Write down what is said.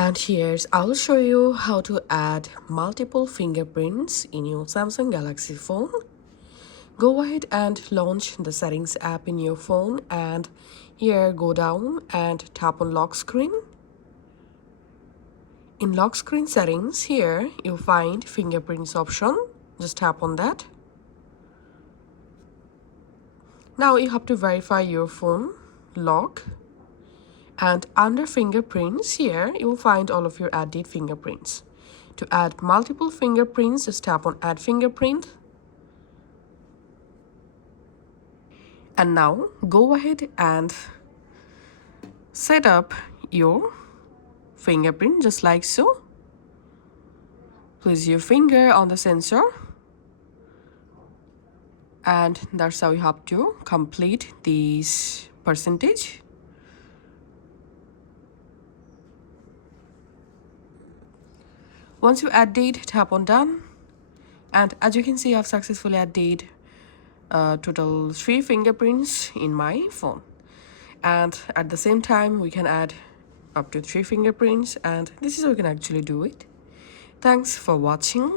And here's I'll show you how to add multiple fingerprints in your Samsung Galaxy phone. Go ahead and launch the settings app in your phone, and here go down and tap on lock screen. In lock screen settings, here you find fingerprints option. Just tap on that. Now you have to verify your phone lock. And under fingerprints, here you'll find all of your added fingerprints. To add multiple fingerprints, just tap on add fingerprint. And now go ahead and set up your fingerprint just like so. Place your finger on the sensor. And that's how you have to complete this percentage. Once you added, tap on done. And as you can see, I've successfully added total 3 fingerprints in my phone. And at the same time, we can add up to 3 fingerprints, and this is how we can actually do it. Thanks for watching.